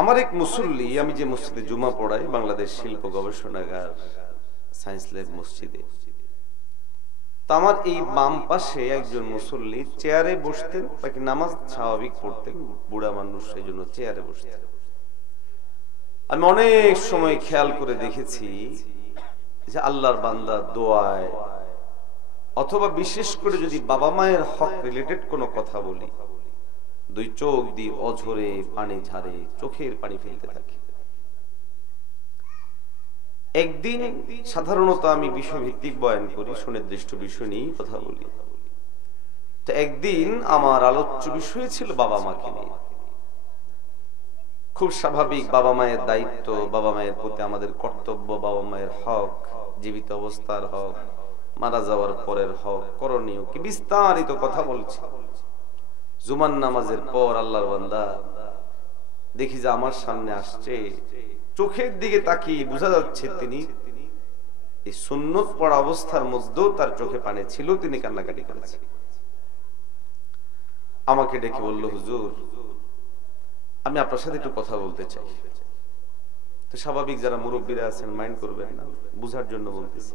আমার এক মুসল্লি, আমি যে মসজিদে জুমা পড়াই, বাংলাদেশ শিল্প গবেষণাগার সায়েন্স ল্যাব মসজিদে, তো আমার এই বাম পাশে একজন মুসল্লি চেয়ারে বসতেন, তাকে নামাজ স্বাভাবিক পড়তেন, বুড়া মানুষ, এই জন্য চেয়ারে বসতেন। আমি অনেক সময় খেয়াল করে দেখেছি যে আল্লাহর বান্দা দোয়ায় অথবা বিশেষ করে যদি বাবা মায়ের হক রিলেটেড কোনো কথা বলি, দুই চোখ দিয়ে অঝরে পানি ঝারে, চোখের পানি ফেলতে থাকে। একদিন সাধারণত আমি বিষয়ভিত্তিক বয়ান করি, সুনির্দিষ্ট বিষয় নিয়ে কথা বলি। তো একদিন আমার আলোচ্য বিষয় ছিল বাবা মাকে নিয়ে। খুব স্বাভাবিক, বাবা মায়ের দায়িত্ব, বাবা মায়ের প্রতি আমাদের কর্তব্য, বাবা মায়ের হক, জীবিত অবস্থার হক, মারা যাওয়ার পরের হক, করণীয় কি, বিস্তারিত কথা বলছি। জুমার নামাজের পর আল্লাহর বান্দা দেখি যে আমার সামনে আসছে, চোখের দিকে তাকিয়ে বোঝা যাচ্ছে তিনি এই সুন্নত পড়া অবস্থার মধ্যেও তার চোখে পানি ছিল, তিনি কান্নাকাটি করেছেন। আমাকে ডেকে বলল, হুজুর আমি আপনার সাথে একটু কথা বলতে চাই। তো স্বাভাবিক, যারা মুরব্বীরা আছেন মাইন্ড করবেন না, বুঝার জন্য বলতেছি।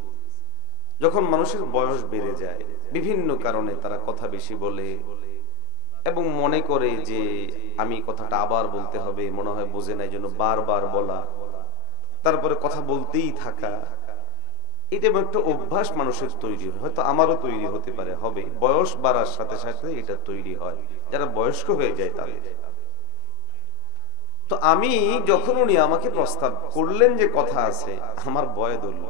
যখন মানুষের বয়স বেড়ে যায়, বিভিন্ন কারণে তারা কথা বেশি বলে এবং মনে করে যে আমি কথাটা আবার বলতে হবে, মনে হয় বোঝে না, এই জন্য বারবার বলা, তারপরে কথা বলতেই থাকা, এটা একটা অভ্যাস মানুষের তৈরি হয়। হয়তো আমারও তৈরি হতে পারে, হবে, বয়স বাড়ার সাথে সাথে এটা তৈরি হয় যারা বয়স্ক হয়ে যায় তাদের। তো আমি যখন উনি আমাকে প্রস্তাব করলেন যে কথা আছে, আমার ভয় ধরল।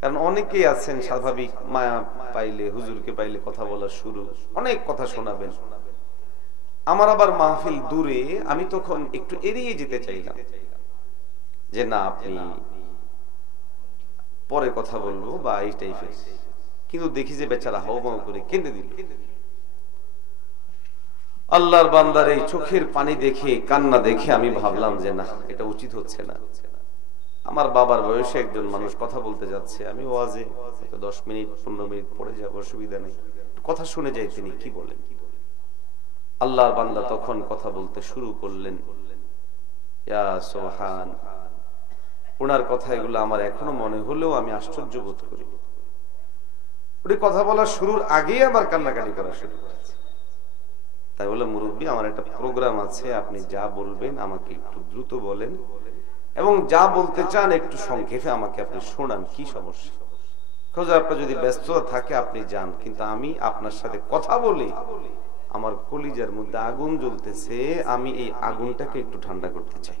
কারণ অনেকেই আছেন স্বাভাবিক, মায়া পাইলে, হুজুরকে পাইলে কথা বলা শুরু, অনেক কথা শোনাবেন। আমার আবার মাহফিল দূরে, আমি তখন একটু এড়িয়ে যেতে চাইলাম যে না, আপনি পরে কথা বলবো বা এই টাইপের। কিন্তু দেখি যে বেচারা হাওমাও করে কেঁদে দিল। আল্লাহর বান্দার এই চোখের পানি দেখে, কান্না দেখে আমি ভাবলাম যে না, এটা উচিত হচ্ছে না। আমার বাবার বয়সে একজন মানুষ কথা বলতে যাচ্ছে, আমি ওয়াজে 10 মিনিট 15 মিনিট পড়ে যাব, অসুবিধা নেই, কথা শুনে যাই তিনি কি বলেন। আল্লাহর বান্দা তখন কথা বলতে শুরু করলেন। ইয়া সুবহান, ওনার কথা এগুলো আমার এখনো মনে হলেও আমি আশ্চর্য বোধ করি। উনি কথা বলা শুরুর আগেই আবার কান্নাকাটি করা শুরু করেছে। তাই বলে, মুরব্বী আমার একটা প্রোগ্রাম আছে, আপনি যা বলবেন আমাকে একটু দ্রুত বলেন এবং যা বলতে চান একটু সংক্ষেপে আমাকে আপনি শোনান, কি সমস্যা। আপনার যদি ব্যস্ততা থাকে আপনি যান, কিন্তু আমি আপনার সাথে কথা বলি, আমার কলিজার মধ্যে আগুন জ্বলতেছে, আমি এই আগুনটাকে একটু ঠান্ডা করতে চাই।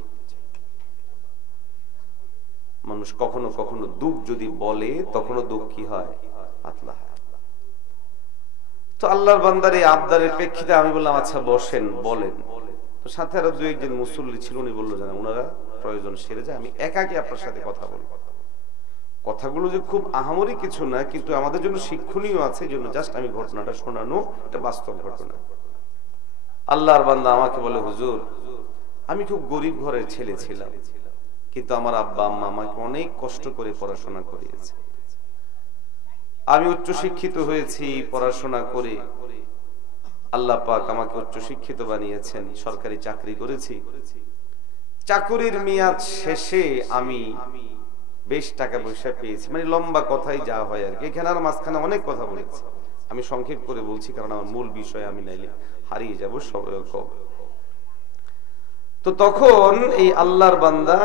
মানুষ কখনো কখনো দুঃখ যদি বলে, তখনও দুঃখ কি হয়, পাতলা হয়। তো আল্লাহর বান্দার এই আবদারের প্রেক্ষিতে আমি বললাম, আচ্ছা বসেন, বলেন। তো সাথে আরো 2-1 জন মুসল্লি ছিল, উনি বললো যে ওনারা প্রয়োজন সেরে যায়, আমি একাকি আপনার সাথে কথা বলবো। কথাগুলো যে খুব আহামরি কিছু না, কিন্তু আমাদের জন্য শিক্ষণীয় আছে, এই জন্য জাস্ট আমি ঘটনাটা শোনানো, এটা বাস্তব ঘটনা। আল্লাহর বান্দা আমাকে বলে, হুজুর আমি খুব গরিব ঘরের ছেলে ছিলাম, কিন্তু আমার আব্বা আম্মা আমাকে অনেক কষ্ট করে পড়াশোনা করিয়েছে। আমি উচ্চ শিক্ষিত হয়েছি, পড়াশোনা করে আল্লাহ পাক আমাকে উচ্চ শিক্ষিত বানিয়েছেন, সরকারি চাকরি করেছি। চাকরির মেয়াদ শেষে আমি বেশ টাকা পয়সা পেয়েছি, মানে লম্বা কথাই যা হয় আর কি। এখানে আর মাঝখানে অনেক কথা বলেছি, আমি সংক্ষেপ করে বলছি, কারণ আমার মূল বিষয় আমি নাইলে হারিয়ে যাব সময় কম। তো তখন এই আল্লাহর বান্দা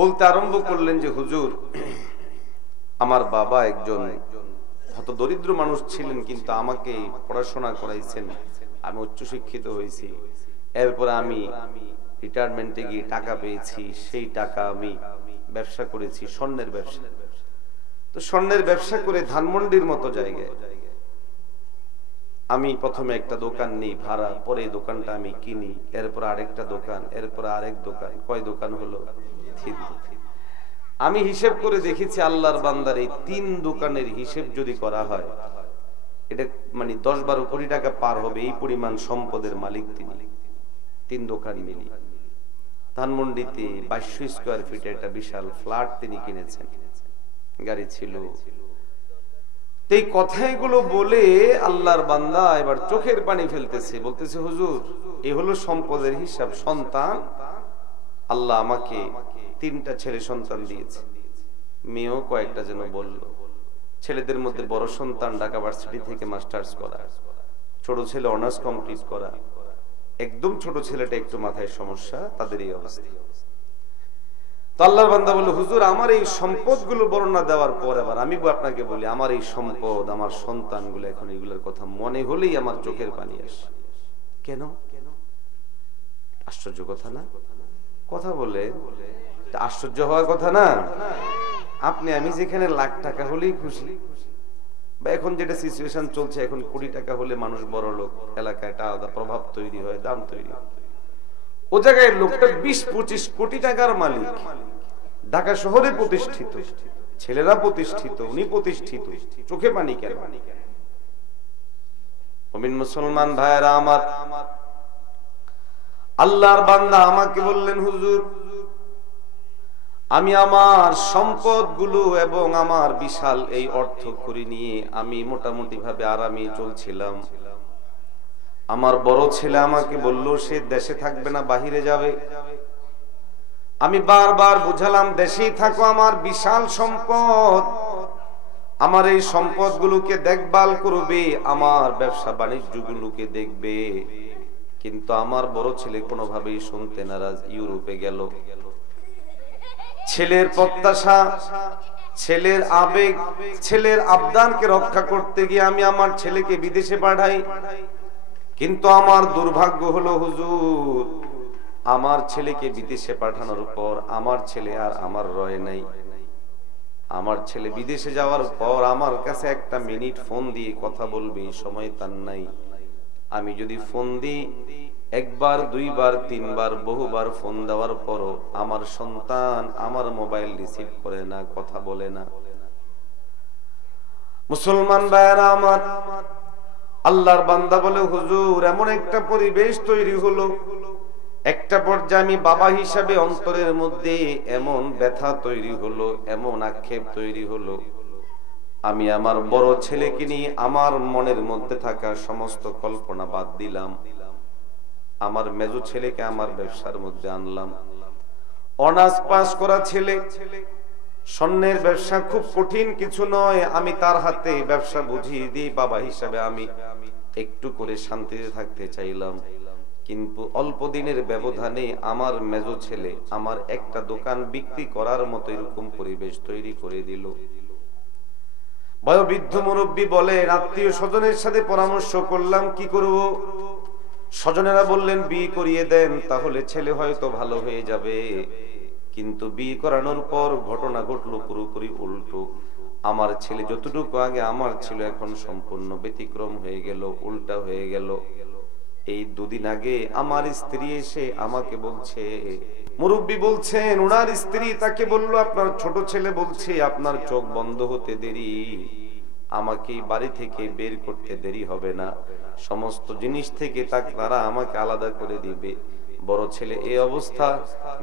বলতে আরম্ভ করলেন যে হুজুর, আমার বাবা একজন হত দরিদ্র মানুষ ছিলেন, কিন্তু আমাকে পড়াশোনা করাইছেন, আমি উচ্চশিক্ষিত হয়েছি। এরপরে আমি রিটায়ারমেন্টে গিয়ে টাকা পেয়েছি, সেই টাকা আমি ব্যবসা করেছি, স্বর্ণের ব্যবসা। তো স্বর্ণের ব্যবসা করে ধানমন্ডির মতো জায়গায় আমি প্রথমে একটা দোকান নিই ভাড়া, পরে দোকানটা আমি কিনি, এরপর আরেকটা দোকান, এরপর আরেক দোকান, কয় দোকান হলো, 3। আমি হিসেব করে দেখেছি আল্লাহর বান্দার এই 3 দোকানের হিসেব যদি করা হয়, এটা মানে 10-12 কোটি টাকা পার হবে, এই পরিমাণ সম্পদের মালিক তিনি। 3 দোকান মিলি ধানমন্ডিতে 2200 স্কয়ার ফিটে একটা বিশাল ফ্ল্যাট তিনি কিনেছেন, গাড়ি ছিল। এই কথাগুলো বলে আল্লাহর বান্দা এবার চোখের পানি ফেলতেছে, বলতেছে হুজুর এই হলো সম্পদের হিসাব। সন্তান আল্লাহ আমাকে 3টা ছেলে সন্তান দিয়েছে, মেয়েও কয়েকটা যেন বলল। ছেলেদের মধ্যে বড় সন্তান ঢাকা ভার্সিটি থেকে মাস্টার্স করা, ছোট ছেলে অনার্স কমপ্লিট করা, একদম ছোট ছেলেটা একটু মাথায় সমস্যা, তাদের এই অবস্থা। তো আল্লাহর বান্দা বলল হুজুর আমার এই সম্পদগুলো বর্ণনা দেওয়ার পর এবার আমি আপনাকে বলি আমার এই সম্পদ, আমার সন্তানগুলো, এখন এগুলোর কথা মনে হলেই আমার চোখের পানি আসে। কেন? আশ্চর্য কথা না? কথা বলে আশ্চর্য হওয়ার কথা না? আপনি আমি যেখানে লাখ টাকা হলেই খুশি, বা এখন যেটা সিচুয়েশন চলছে, এখন 20 টাকা হলে মানুষ বড় লোক, এলাকায় একটা আলাদা প্রভাব তৈরি হয়, দাম তৈরি হয়। ও জায়গায় লোকটা 20-25 কোটি টাকার মালিক, ঢাকা শহরে প্রতিষ্ঠিত, ছেলেরা প্রতিষ্ঠিত, উনি প্রতিষ্ঠিত, চোখে পানি কেন? মুমিন মুসলমান ভাইরা আমার, আল্লাহর বান্দা আমাকে বললেন হুজুর আমি আমার সম্পদগুলো এবং আমার বিশাল এই অর্থ করি নিয়ে আমি মোটামুটি ভাবে আরামে চলছিলাম। আমার বড় ছেলে আমাকে বলল সে দেশে থাকবে না, বাহিরে যাবে। আমি বারবার বুঝালাম দেশেই থাকো, আমার বিশাল সম্পদ, আমার এই সম্পদগুলোকে দেখভাল করবে, আমার ব্যবসা বাণিজ্যগুলোকে দেখবে। কিন্তু আমার বড় ছেলে কোনোভাবেই শুনতে নারাজ, ইউরোপে গেল। ছেলের প্রত্যাশা, ছেলের আবেগ, ছেলের আবদারকে রক্ষা করতে গিয়ে আমি আমার ছেলেকে বিদেশে পাঠাই। কিন্তু আমার দুর্ভাগ্য হলো হুজুর আমার ছেলেকে বিদেশে পাঠানোর পর আমার ছেলে আর আমার রয়ে নাই। আমার ছেলে বিদেশে যাওয়ার পর আমার কাছে একটা মিনিট ফোন দিয়ে কথা বলবে সময় তার নাই। আমি যদি ফোন দিই একবার, দুইবার, তিনবার, বহুবার ফোন দেওয়ার পরও আমার সন্তান আমার মোবাইল রিসিভ করে না, কথা বলে না। মুসলমান ভাইরা আমার, আল্লাহর বান্দা বলে হুজুর এমন একটা পরিবেশ তৈরি হলো, একটা পর্যায়ে আমি বাবা হিসাবে অন্তরের মধ্যে এমন ব্যথা তৈরি হলো, এমন আক্ষেপ তৈরি হলো, আমি আমার বড় ছেলেকে নিয়ে আমার মনের মধ্যে থাকা সমস্ত কল্পনা বাদ দিলাম। আমার মেজো ছেলেকে আমার ব্যবসার মধ্যে আনলাম। অনার্স পাস করা ছেলে, স্বর্ণের ব্যবসা খুব কঠিন কিছু নয়, আমি তার হাতে ব্যবসা বুঝিয়ে দিই। বাবা হিসাবে আমি একটু করে শান্তিতে থাকতে চাইলাম, কিন্তু অল্প দিনের ব্যবধানে আমার মেজো ছেলে আমার একটা দোকান বিক্রি করার মতো এরকম পরিবেশ তৈরি করে দিল। বয়োবৃদ্ধ মুরব্বী বলে আত্মীয় স্বজনের সাথে পরামর্শ করলাম কি করব। স্বজনেরা বললেন বিয়ে করিয়ে দেন, তাহলে ছেলে হয়তো ভালো হয়ে যাবে। কিন্তু বিয়ে করানোর পর ঘটনা ঘটলো পুরোপুরি উল্টো। আমার ছেলে যতটুকু আগে আমার ছিল এখন সম্পূর্ণ ব্যতিক্রম হয়ে গেল, উল্টা হয়ে গেল। এই 2 দিন আগে আমার স্ত্রী এসে আমাকে বলছে, মুরব্বী বলছেন ওনার স্ত্রী তাকে বলল আপনার ছোট ছেলে বলছে আপনার চোখ বন্ধ হতে দেরি, আমাকে বাড়ি থেকে বের করতে দেরি হবে না, সমস্ত জিনিস থেকে তারা আমাকে আলাদা করে দিবে। বড় ছেলে এই অবস্থা,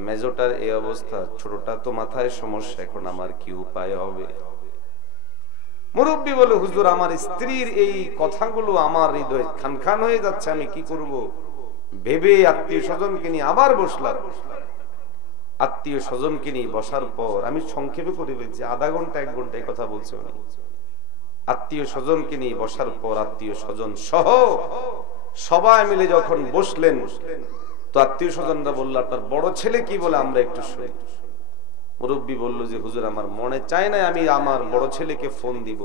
মেজোটার এই অবস্থা, ছোটটা তো মাথায় সমস্যা, এখন আমার কি উপায় হবে? মুরব্বী বলে হুজুর আমার স্ত্রীর এই কথাগুলো আমার হৃদয় খান খান হয়ে যাচ্ছে, আমি কি করব ভেবে আত্মীয় স্বজনকে নিয়ে আবার বসলাম। আত্মীয় স্বজনকে নিয়ে বসার পর আমি সংক্ষেপে করে বলছি, আধা ঘন্টা 1 ঘন্টায় কথা বলছে উনি। আত্মীয় স্বজনকে নিয়ে বসার পর আত্মীয় স্বজন সহ সবাই মিলে যখন বসলেন, তো আত্মীয় স্বজনরা বলল আপনার বড় ছেলে কি বলে আমরা একটু শুনি। মুরব্বী বলল যে হুজুর আমার মনে চায় না আমি আমার বড় ছেলেকে ফোন দিব,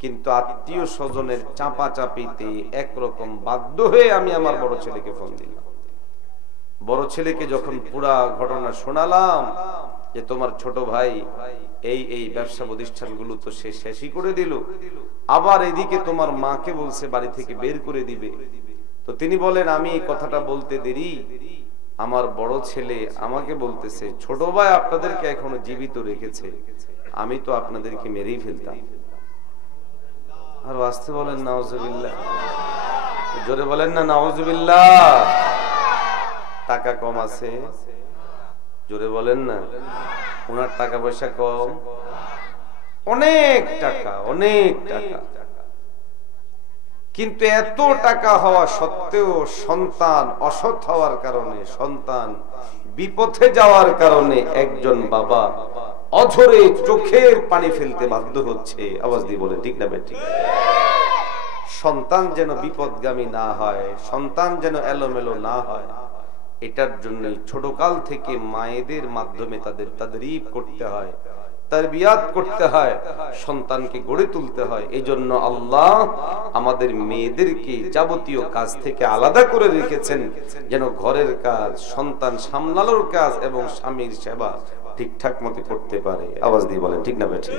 কিন্তু আত্মীয় স্বজনের চাপা চাপিতে একরকম বাধ্য হয়ে আমি আমার বড় ছেলেকে ফোন দিলাম। বড় ছেলেকে যখন পুরা ঘটনা শোনালাম যে তোমার ছোট ভাই এই ব্যবসা প্রতিষ্ঠানগুলো তো সে শেষই করে দিল, আবার এদিকে তোমার মাকে বলছে বাড়ি থেকে বের করে দিবে। তো তিনি বলেন আমি এই কথাটা বলতে দেরি, আমার বড় ছেলে আমাকে বলতেছে ছোট ভাই আপনাদেরকে এখনো জীবিত রেখেছে, আমি তো আপনাদেরকে মেরেই ফেলতাম। আর আসতে বলেন নাউজুবিল্লাহ, জোরে বলেন না নাউজুবিল্লাহ। টাকা কম আছে, জোরে বলেন না। ওনার টাকা পয়সা কম, অনেক টাকা, অনেক টাকা, কিন্তু এত টাকা হওয়া সত্ত্বেও সন্তান অসৎ হওয়ার কারণে, সন্তান বিপথে যাওয়ার কারণে একজন বাবা অঝরে চোখের পানি ফেলতে বাধ্য হচ্ছে। আওয়াজ দিয়ে বলে ঠিক না বেঠিক? সন্তান যেন বিপদগামী না হয়, সন্তান যেন এলোমেলো না হয়, এটার জন্য ছোটকাল থেকে মায়েদের মাধ্যমে তাদের তাদরিব করতে হয়, তারবিয়াত করতে হয়, সন্তানকে গড়ে তুলতে হয়। এই জন্য আল্লাহ আমাদের মেয়েদেরকে যাবতীয় কাজ থেকে আলাদা করে রেখেছেন, যেন ঘরের কাজ, সন্তান সামলানোর কাজ এবং স্বামীর সেবা ঠিকঠাক মতো করতে পারে। আওয়াজ দিয়ে বলেন ঠিক না বেঠিক?